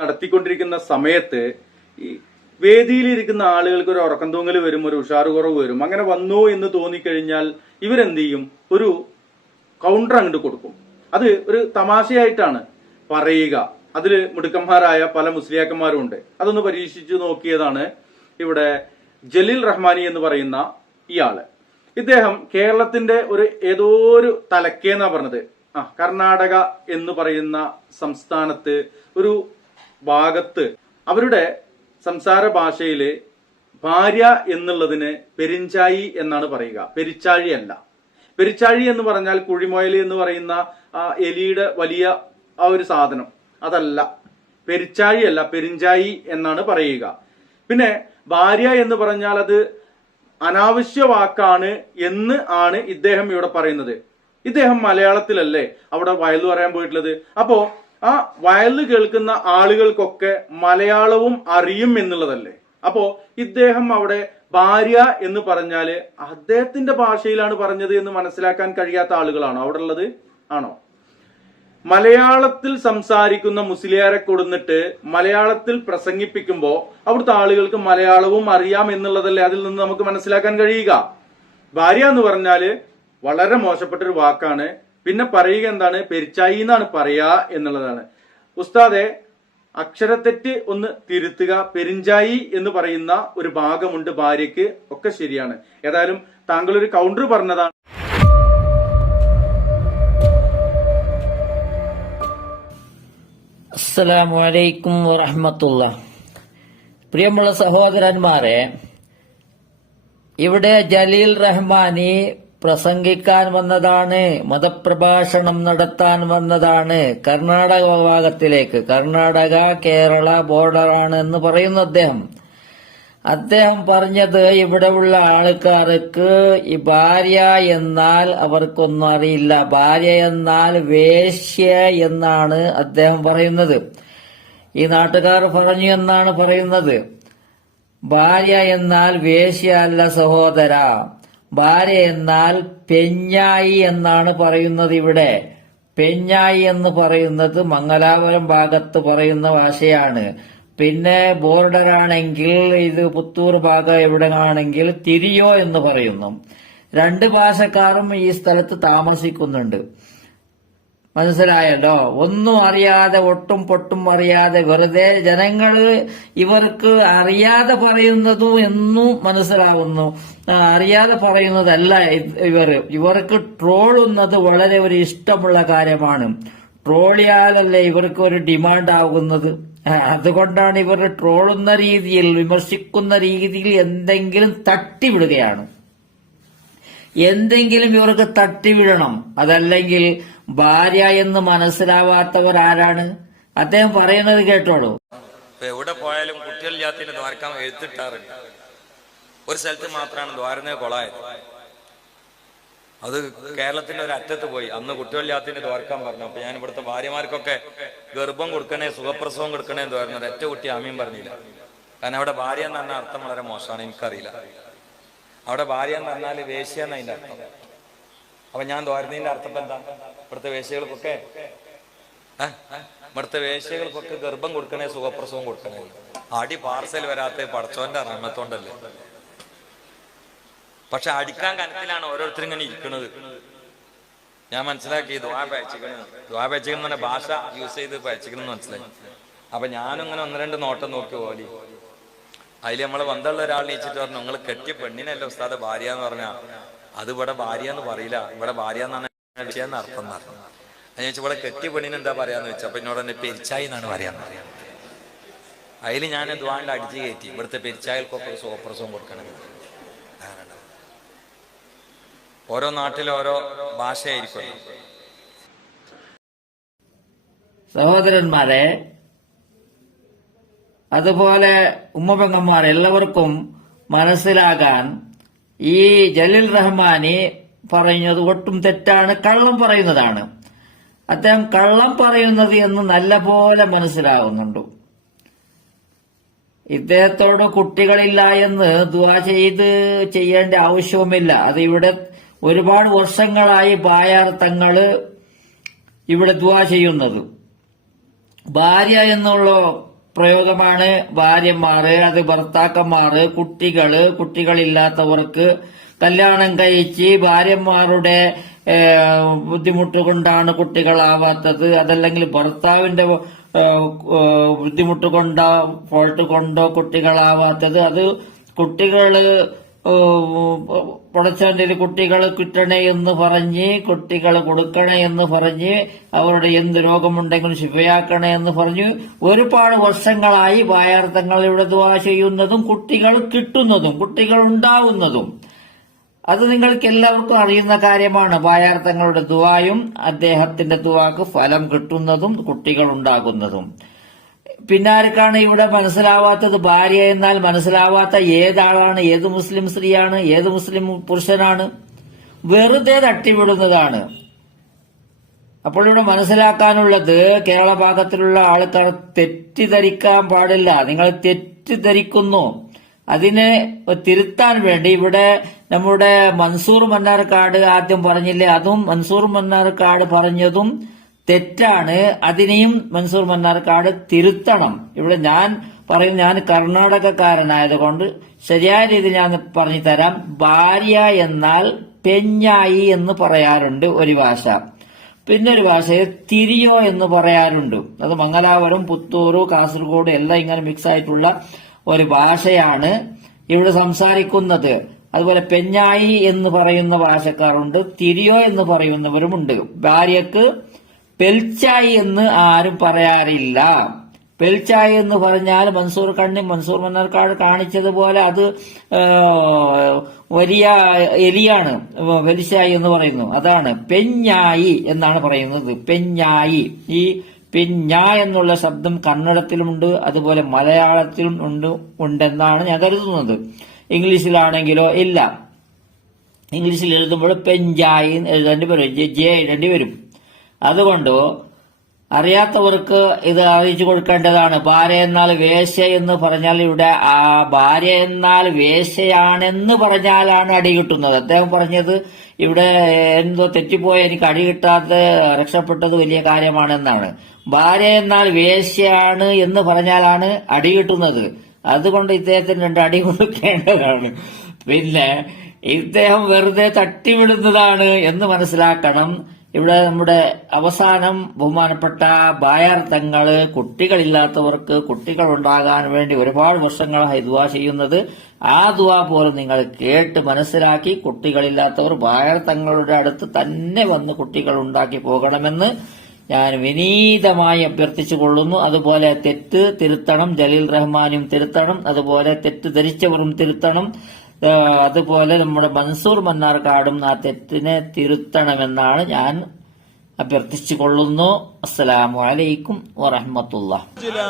നടത്തിക്കൊണ്ടിരിക്കുന്ന സമയത്ത് ഈ വേദിയിലിരിക്കുന്ന ആളുകൾക്ക് ഒരു ഉറക്കം തൂങ്ങൽ വരും, ഒരു ഉഷാറ് കുറവ് വരും. അങ്ങനെ വന്നു എന്ന് തോന്നിക്കഴിഞ്ഞാൽ ഇവരെന്ത് ചെയ്യും? ഒരു കൗണ്ടർ അങ്ങോട്ട് കൊടുക്കും. അത് ഒരു തമാശയായിട്ടാണ് പറയുക. അതിൽ മിടുക്കന്മാരായ പല മുസ്ലിയാക്കന്മാരും ഉണ്ട്. അതൊന്ന് പരീക്ഷിച്ചു നോക്കിയതാണ് ഇവിടെ ജലീൽ റഹ്മാനി എന്ന് പറയുന്ന ഇയാള്. ഇദ്ദേഹം കേരളത്തിന്റെ ഒരു ഏതോ ഒരു തലക്കേന്നാ പറഞ്ഞത്. കർണാടക എന്ന് പറയുന്ന സംസ്ഥാനത്ത് ഒരു ഭാഗത്ത് അവരുടെ സംസാര ഭാഷയില് ഭാര്യ എന്നുള്ളതിന് പെരിഞ്ചായി എന്നാണ് പറയുക, പെരിച്ചാഴി അല്ല. പെരിച്ചാഴി എന്ന് പറഞ്ഞാൽ കുഴിമൊയൽ എന്ന് പറയുന്ന എലിയുടെ വലിയ ആ ഒരു സാധനം, അതല്ല. പെരിച്ചാഴി അല്ല, പെരിഞ്ചായി എന്നാണ് പറയുക. പിന്നെ ഭാര്യ എന്ന് പറഞ്ഞാൽ അത് അനാവശ്യ വാക്കാണ് എന്ന് ആണ് ഇദ്ദേഹം ഇവിടെ പറയുന്നത്. ഇദ്ദേഹം മലയാളത്തിലല്ലേ അവിടെ വയലു പറയാൻ പോയിട്ടുള്ളത്. അപ്പോ ആ വയലിൽ കേൾക്കുന്ന ആളുകൾക്കൊക്കെ മലയാളവും അറിയും എന്നുള്ളതല്ലേ. അപ്പോ ഇദ്ദേഹം അവിടെ ഭാര്യ എന്ന് പറഞ്ഞാല് അദ്ദേഹത്തിന്റെ ഭാഷയിലാണ് പറഞ്ഞത് എന്ന് മനസ്സിലാക്കാൻ കഴിയാത്ത ആളുകളാണോ അവിടെ ഉള്ളത്? ആണോ? മലയാളത്തിൽ സംസാരിക്കുന്ന മുസ്ലിയാരെ കൊടുന്നിട്ട് മലയാളത്തിൽ പ്രസംഗിപ്പിക്കുമ്പോ അവിടുത്തെ ആളുകൾക്ക് മലയാളവും അറിയാം എന്നുള്ളതല്ലേ അതിൽ നിന്ന് നമുക്ക് മനസ്സിലാക്കാൻ കഴിയുക. ഭാര്യ എന്ന് പറഞ്ഞാല് വളരെ മോശപ്പെട്ടൊരു വാക്കാണ്. പിന്നെ പറയുക എന്താണ്? പെരിച്ചായി എന്നാണ് പറയാ എന്നുള്ളതാണ്. ഉസ്താദെ, അക്ഷരത്തെറ്റ് ഒന്ന് തിരുത്തുക. പെരിഞ്ചായി എന്ന് പറയുന്ന ഒരു ഭാഗമുണ്ട് ഭാര്യയ്ക്ക്, ഒക്കെ ശരിയാണ്. ഏതായാലും താങ്കൾ ഒരു കൗണ്ടർ പറഞ്ഞതാണ്. അസ്സലാമു അലൈക്കും വറഹ്മത്തുള്ളാഹി. പ്രിയമുള്ള സഹോദരന്മാരെ, ഇവിടെ ജലീൽ റഹ്മാനി പ്രസംഗിക്കാൻ വന്നതാണ്, മതപ്രഭാഷണം നടത്താൻ വന്നതാണ് കർണാടക ഭാഗത്തിലേക്ക്. കർണാടക കേരള ബോർഡറാണ് എന്ന് പറയുന്നു അദ്ദേഹം പറഞ്ഞത് ഇവിടെയുള്ള ആൾക്കാർക്ക് ഈ ഭാര്യ എന്നാൽ അവർക്കൊന്നും അറിയില്ല. ഭാര്യ എന്നാൽ വേശ്യ എന്നാണ് അദ്ദേഹം പറയുന്നത്. ഈ നാട്ടുകാർ പറഞ്ഞു എന്നാണ് പറയുന്നത്. ഭാര്യ എന്നാൽ വേശ്യ അല്ല സഹോദര. ഭാര്യ എന്നാൽ പെഞ്ഞായി എന്നാണ് പറയുന്നത്. ഇവിടെ പെഞ്ഞായി എന്ന് പറയുന്നത് മംഗലാപുരം ഭാഗത്ത് പറയുന്ന ഭാഷയാണ്. പിന്നെ ബോർഡറാണെങ്കിൽ ഇത് പുത്തൂർ ഭാഗം എവിടെ ആണെങ്കിൽ തിരിയോ എന്ന് പറയുന്നു. രണ്ട് ഭാഷക്കാരും ഈ സ്ഥലത്ത് താമസിക്കുന്നുണ്ട്. മനസ്സിലായല്ലോ? ഒന്നും അറിയാതെ, ഒട്ടും പൊട്ടും അറിയാതെ വെറുതെ ജനങ്ങള് ഇവർക്ക് അറിയാതെ പറയുന്നതും എന്നും മനസ്സിലാവുന്നു. അറിയാതെ പറയുന്നതല്ല ഇവർക്ക് ട്രോളുന്നത് വളരെ ഒരു ഇഷ്ടമുള്ള കാര്യമാണ്. ട്രോളിയാലല്ലേ ഇവർക്ക് ഒരു ഡിമാൻഡ് ആകുന്നത്. അതുകൊണ്ടാണ് ഇവർ ട്രോളുന്ന രീതിയിൽ, വിമർശിക്കുന്ന രീതിയിൽ എന്തെങ്കിലും തട്ടിവിടുകയാണ്. എന്തെങ്കിലും ഇവർക്ക് തട്ടിവിടണം. അതല്ലെങ്കിൽ ഭാര്യ എന്ന് മനസ്സിലാവാത്തവർ ആരാണ്? അദ്ദേഹം പറയുന്നത് കേട്ടോളൂ. എവിടെ പോയാലും കുട്ടികളില്ലാത്തതിന് ദ്വാരക്കാൻ എഴുത്തിട്ടാറുണ്ട്. ഒരു സ്ഥലത്ത് മാത്രമാണ് ദ്വാരനെ കൊളായത്. അത് കേരളത്തിന്റെ ഒരു അറ്റത്ത് പോയി. അന്ന് കുട്ടികളില്ലാത്തതിന് ദ്വാരക്കാൻ പറഞ്ഞു. അപ്പൊ ഞാൻ ഇവിടുത്തെ ഭാര്യമാർക്കൊക്കെ ഗർഭം കൊടുക്കണേ, സുഖപ്രസവം കൊടുക്കണേ എന്ന് പറയുന്നത് ഒറ്റ കുട്ടി ആമയും പറഞ്ഞില്ല. കാരണം അവിടെ ഭാര്യ എന്ന് പറഞ്ഞ അർത്ഥം വളരെ മോശമാണ്, എനിക്കറിയില്ല. അവിടെ ഭാര്യ എന്ന് പറഞ്ഞാല് വേശ്യ എന്ന അതിന്റെ അർത്ഥം. അപ്പൊ ഞാൻ ദ്വാരനീന്റെ അർത്ഥം എന്താ? ഇവിടുത്തെ വേശ്യകൾക്കൊക്കെ ഗർഭം കൊടുക്കണേ, സുഖപ്രസവം കൊടുക്കണേ. അടി പാർസൽ വരാത്ത പടച്ചോന്റെ റഹ്മത്തോണ്ടല്ലേ. പക്ഷെ അടിക്കാൻ കനത്തിലാണ് ഓരോരുത്തരും ഇങ്ങനെ ഇരിക്കുന്നത്. ഞാൻ മനസ്സിലാക്കി ദ്വാ പേച്ചിക്കണം തന്നെ ഭാഷ യൂസ് ചെയ്ത് പേച്ചിക്കണം എന്ന് മനസ്സിലായി. അപ്പൊ ഞാനും ഇങ്ങനെ ഒന്ന് രണ്ട് നോട്ടം നോക്കി പോലി. അതിൽ നമ്മളെ ബന്ധമുള്ള ഒരാൾ നീച്ചിട്ട് പറഞ്ഞു, നിങ്ങൾ കെട്ടിയ പെണ്ണിനല്ലേ ഉസ്താദ് ഭാര്യ എന്ന് പറഞ്ഞാ അത് ഇവിടെ ഭാര്യ എന്ന് പറയില്ല, ഇവിടെ ഭാര്യ എന്നാണ് വിഷയെന്ന് അർത്ഥം എന്ന് പറഞ്ഞു. അത് ചോദിച്ചു ഇവിടെ കെട്ടിയ പെണ്ണിന് എന്താ പറയാന്ന് വെച്ചാൽ അപ്പൊ എന്നോട് തന്നെ പെരിച്ചായി എന്നാണ് പറയാന്ന് പറയാം. അതിൽ ഞാൻ ദ്വാണ്ട് അടിച്ചു കയറ്റി ഇവിടുത്തെ പെരിച്ചായൽക്കൊക്കെ സുഖപ്രസവം കൊടുക്കണം. ഓരോ നാട്ടിലും ഓരോ ഭാഷയായിരിക്കും. സഹോദരന്മാരെ, അതുപോലെ ഉമ്മപെങ്ങന്മാർ എല്ലാവർക്കും മനസ്സിലാകാൻ ഈ ജലീൽ റഹ്മാനി പറയുന്നത് ഒട്ടും തെറ്റാണ്, കള്ളം പറയുന്നതാണ്. അദ്ദേഹം കള്ളം പറയുന്നത് എന്ന് നല്ലപോലെ മനസ്സിലാകുന്നുണ്ട്. ഇദ്ദേഹത്തോട് കുട്ടികളില്ല എന്ന് ദുആ ചെയ്യേണ്ട ആവശ്യവുമില്ല. അത് ഇവിടെ ഒരുപാട് വർഷങ്ങളായി ബായാർ തങ്ങള് ഇവിടെ ദുആ ചെയ്യുന്നത്. ഭാര്യ എന്നുള്ള പ്രയോഗമാണ് ഭാര്യമാര്, അത് ഭർത്താക്കന്മാര്, കുട്ടികള്, കുട്ടികളില്ലാത്തവർക്ക്, കല്യാണം കഴിച്ച് ഭാര്യമാരുടെ ബുദ്ധിമുട്ട് കൊണ്ടാണ് കുട്ടികളാവാത്തത്, അതല്ലെങ്കിൽ ഭർത്താവിന്റെ ബുദ്ധിമുട്ട് കൊണ്ടോ ഫോൾട്ട് കൊണ്ടോ കുട്ടികളാവാത്തത്, അത് കുട്ടികള് പടച്ചവന്റെ കുട്ടികൾ കിട്ടണേ എന്ന് പറഞ്ഞ്, കുട്ടികൾ കൊടുക്കണേ എന്ന് പറഞ്ഞ്, അവരുടെ എന്ത് രോഗമുണ്ടെങ്കിലും ശിഫയാക്കണേ എന്ന് പറഞ്ഞ് ഒരുപാട് വർഷങ്ങളായി ബായാർത്ഥങ്ങൾ ഇവിടെ ദുആ ചെയ്യുന്നതും കുട്ടികൾ കിട്ടുന്നതും കുട്ടികൾ ഉണ്ടാവുന്നതും അത് നിങ്ങൾക്ക് എല്ലാവർക്കും അറിയുന്ന കാര്യമാണ്. ബായാർത്ഥങ്ങളുടെ ദുആയും അദ്ദേഹത്തിന്റെ ദുആക്ക് ഫലം കിട്ടുന്നതും കുട്ടികൾ ഉണ്ടാകുന്നതും. പിന്നെ ആർക്കാണ് ഇവിടെ മനസ്സിലാവാത്തത്? ഭാര്യ എന്നാൽ മനസ്സിലാവാത്ത ഏതാളാണ്? ഏത് മുസ്ലിം സ്ത്രീയാണ്? ഏത് മുസ്ലിം പുരുഷനാണ്? വെറുതെ തട്ടിവിടുന്നതാണ്. അപ്പോൾ ഇവിടെ മനസ്സിലാക്കാനുള്ളത്, കേരള ഭാഗത്തിലുള്ള ആൾക്കാർ തെറ്റിദ്ധരിക്കാൻ പാടില്ല. നിങ്ങൾ തെറ്റിദ്ധരിക്കുന്നു. അതിനെ തിരുത്താൻ വേണ്ടി ഇവിടെ നമ്മുടെ മൻസൂർ മണ്ണാർക്കാട് ആദ്യം പറഞ്ഞില്ലേ, അതും മൻസൂർ മണ്ണാർക്കാട് പറഞ്ഞതും തെറ്റാണ്. അതിനെയും മൻസൂർ മണ്ണാർക്കാട് തിരുത്തണം. ഇവിടെ ഞാൻ പറയും, ഞാൻ കർണാടകക്കാരനായതുകൊണ്ട് ശരിയായ രീതിയിൽ ഞാൻ പറഞ്ഞു തരാം. ഭാര്യ എന്നാൽ പെഞ്ഞായി എന്ന് പറയാറുണ്ട് ഒരു ഭാഷ. പിന്നെ ഒരു ഭാഷയിൽ തിരിയോ എന്ന് പറയാറുണ്ട്. അത് മംഗലാപുരം, പുത്തൂര്, കാസർഗോഡ് എല്ലാം ഇങ്ങനെ മിക്സ് ആയിട്ടുള്ള ഒരു ഭാഷയാണ് ഇവിടെ സംസാരിക്കുന്നത്. അതുപോലെ പെഞ്ഞായി എന്ന് പറയുന്ന ഭാഷക്കാരുണ്ട്, തിരിയോ എന്ന് പറയുന്നവരുമുണ്ട്. ഭാര്യക്ക് പെൽച്ചായി എന്ന് ആരും പറയാറില്ല. പെൽച്ചായി എന്ന് പറഞ്ഞാൽ മൻസൂർ മണ്ണാർക്കാട് കാണിച്ചതുപോലെ അത് വലിയ എലിയാണ്. പെൽച്ചായി എന്ന് പറയുന്നു, അതാണ്. പെഞ്ഞായി എന്നാണ് പറയുന്നത്. പെഞ്ഞായി. ഈ പെഞ്ഞ എന്നുള്ള ശബ്ദം കന്നഡത്തിലുമുണ്ട്, അതുപോലെ മലയാളത്തിലും ഉണ്ടെന്നാണ് ഞാൻ കരുതുന്നത്. ഇംഗ്ലീഷിലാണെങ്കിലോ ഇല്ല. ഇംഗ്ലീഷിൽ എഴുതുമ്പോൾ പെഞ്ചായി എഴുതേണ്ടി വരും, ജെ എഴുതേണ്ടി വരും. അതുകൊണ്ട് അറിയാത്തവർക്ക് ഇത് അറിയിച്ചു കൊടുക്കേണ്ടതാണ്. ഭാര്യ എന്നാൽ വേശ്യ എന്ന് പറഞ്ഞാൽ ഇവിടെ ഭാര്യ എന്നാൽ വേശ്യയാണെന്ന് പറഞ്ഞാലാണ് അടി കിട്ടുന്നത്. അദ്ദേഹം പറഞ്ഞത് ഇവിടെ എന്തോ തെറ്റിപ്പോയ എനിക്ക് അടി കിട്ടാതെ രക്ഷപ്പെട്ടത് വലിയ കാര്യമാണെന്നാണ്. ഭാര്യ എന്നാൽ വേശ്യയാണ് എന്ന് പറഞ്ഞാലാണ് അടി കിട്ടുന്നത്. അതുകൊണ്ട് ഇദ്ദേഹത്തിന് 2 അടി കൊടുക്കേണ്ടതാണ്. പിന്നെ ഇദ്ദേഹം വെറുതെ തട്ടിവിടുന്നതാണ് എന്ന് മനസ്സിലാക്കണം. ഇവിടെ നമ്മുടെ അവസാനം ബഹുമാനപ്പെട്ട ബായാർത്ഥങ്ങള് കുട്ടികളില്ലാത്തവർക്ക് കുട്ടികൾ ഉണ്ടാകാൻ വേണ്ടി ഒരുപാട് വർഷങ്ങളായി ദുആ ചെയ്യുന്നത്. ആ ദുആ പോലും നിങ്ങൾ കേട്ട് മനസ്സിലാക്കി കുട്ടികളില്ലാത്തവർ ബായാർത്ഥങ്ങളുടെ അടുത്ത് തന്നെ വന്ന് കുട്ടികൾ ഉണ്ടാക്കി പോകണമെന്ന് ഞാൻ വിനീതമായി അഭ്യർത്ഥിച്ചു കൊള്ളുന്നു. അതുപോലെ തെറ്റ് തിരുത്തണം, ജലീൽ റഹ്മാനും തിരുത്തണം, അതുപോലെ തെറ്റ് ധരിച്ചവരും തിരുത്തണം, അതുപോലെ നമ്മുടെ മൻസൂർ മണ്ണാർക്കാടും ആ തെറ്റിനെ തിരുത്തണമെന്നാണ് ഞാൻ അഭ്യർത്ഥിച്ചു കൊള്ളുന്നു. അസ്സലാമു അലൈക്കും വറഹ്മത്തുള്ളാഹി.